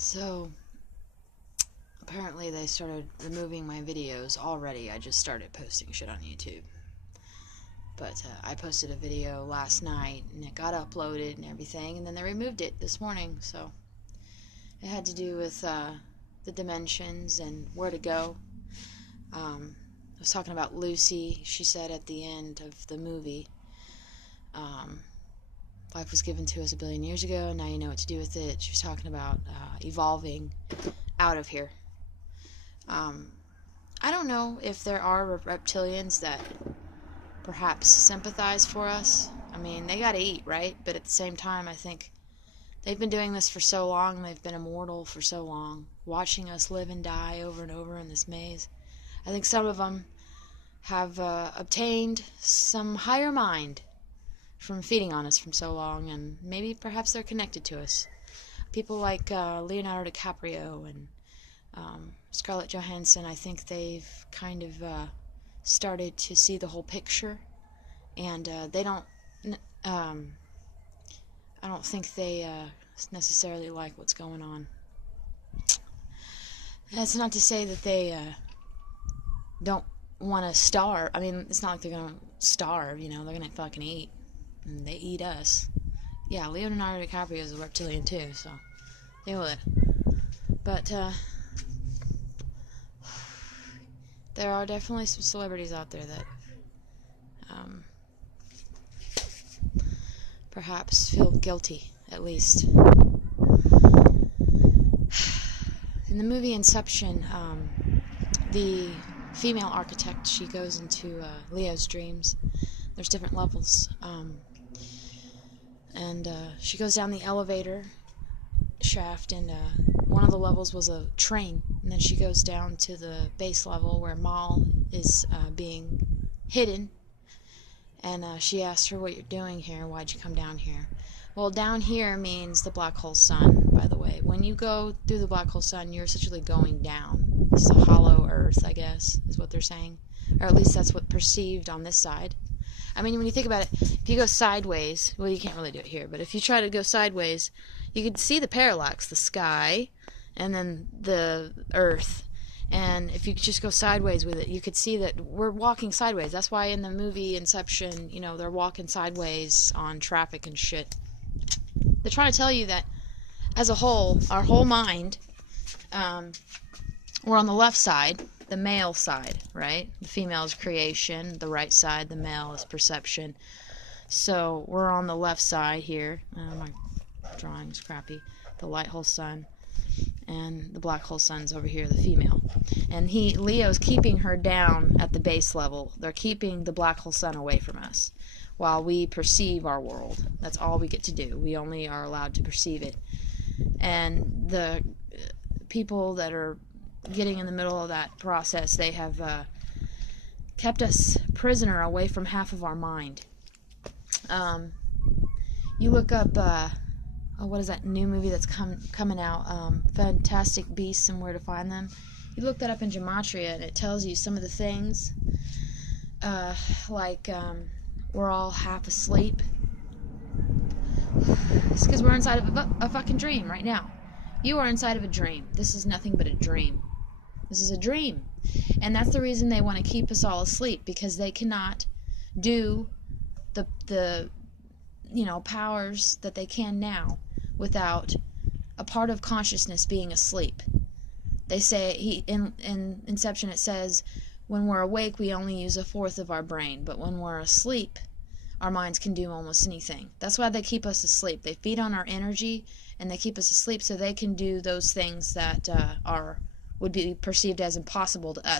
So, apparently they started removing my videos already. I just started posting shit on YouTube. But I posted a video last night, and it got uploaded and everything, and then they removed it this morning, so it had to do with the dimensions and where to go. I was talking about Lucy. She said at the end of the movie, life was given to us 1 billion years ago, and now you know what to do with it. She was talking about evolving out of here. I don't know if there are reptilians that perhaps sympathize for us. I mean, they gotta eat, right? But at the same time, I think they've been doing this for so long, they've been immortal for so long, watching us live and die over and over in this maze. I think some of them have obtained some higher mind from feeding on us from so long, and maybe perhaps they're connected to us. People like Leonardo DiCaprio and Scarlett Johansson, I think they've kind of started to see the whole picture, and they don't I don't think they necessarily like what's going on. That's not to say that they don't want to starve. I mean, it's not like they're gonna starve, you know, they're gonna fucking eat, and they eat us. Yeah, Leonardo DiCaprio is a reptilian too, so deal with it. But there are definitely some celebrities out there that perhaps feel guilty, at least. In the movie Inception, the female architect, she goes into Leo's dreams. There's different levels, and she goes down the elevator shaft, and one of the levels was a train, and then she goes down to the base level where Mal is being hidden, and she asks her, what you're doing here, why'd you come down here? Well, down here means the black hole sun, by the way. When you go through the black hole sun, you're essentially going down. It's a hollow earth, I guess, is what they're saying. Or at least that's what perceived on this side. I mean, when you think about it, if you go sideways, well, you can't really do it here, but if you try to go sideways, you can see the parallax, the sky, and then the earth. And if you just go sideways with it, you could see that we're walking sideways. That's why in the movie Inception, you know, they're walking sideways on traffic and shit. They're trying to tell you that as a whole, our whole mind, we're on the left side, the male side, right? The female is creation, the right side, the male is perception. So we're on the left side here. My drawing's crappy. The light hole sun, and the black hole sun's over here, the female. And Leo's keeping her down at the base level. They're keeping the black hole sun away from us while we perceive our world. That's all we get to do. We only are allowed to perceive it. And the people that are getting in the middle of that process, they have kept us prisoner away from half of our mind. You look up what is that new movie that's coming out, Fantastic Beasts and Where to Find Them. You look that up in Gematria, and it tells you some of the things, like we're all half asleep. It's because we're inside of a fucking dream right now. You are inside of a dream. This is nothing but a dream. This is a dream. And that's the reason they want to keep us all asleep, because they cannot do the you know, powers that they can now without a part of consciousness being asleep. They say, in Inception it says, when we're awake we only use 1/4 of our brain, but when we're asleep our minds can do almost anything. That's why they keep us asleep. They feed on our energy, and they keep us asleep so they can do those things that would be perceived as impossible to us.